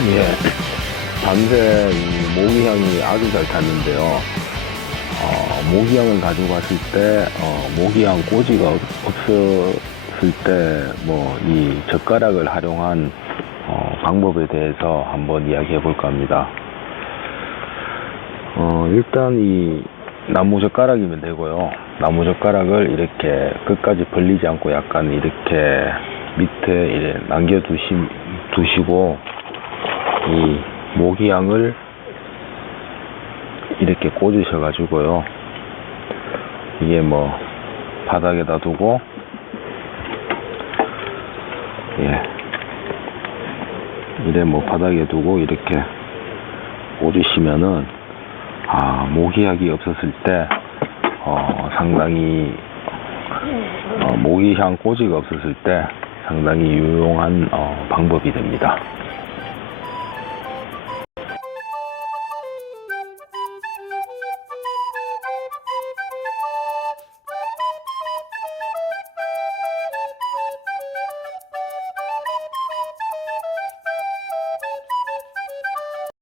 예. 밤새 이 모기향이 아주 잘 타는데요. 어, 모기향을 가져갔을 때, 어, 모기향 꼬지가 없- 없었을 때, 뭐, 이 젓가락을 활용한, 어, 방법에 대해서 한번 이야기해 볼까 합니다. 어, 일단 이 나무 젓가락이면 되고요. 나무 젓가락을 이렇게 끝까지 벌리지 않고 약간 이렇게 밑에 이래 남겨두시, 두시고, 이 모기향을 이렇게 꽂으셔 가지고요. 이게 뭐 바닥에다 두고 예 이래 뭐 바닥에 두고 이렇게 꽂으시면은 아 모기향이 없었을 때 어, 상당히 어, 모기향 꼬지가 없었을 때 상당히 유용한 어, 방법이 됩니다.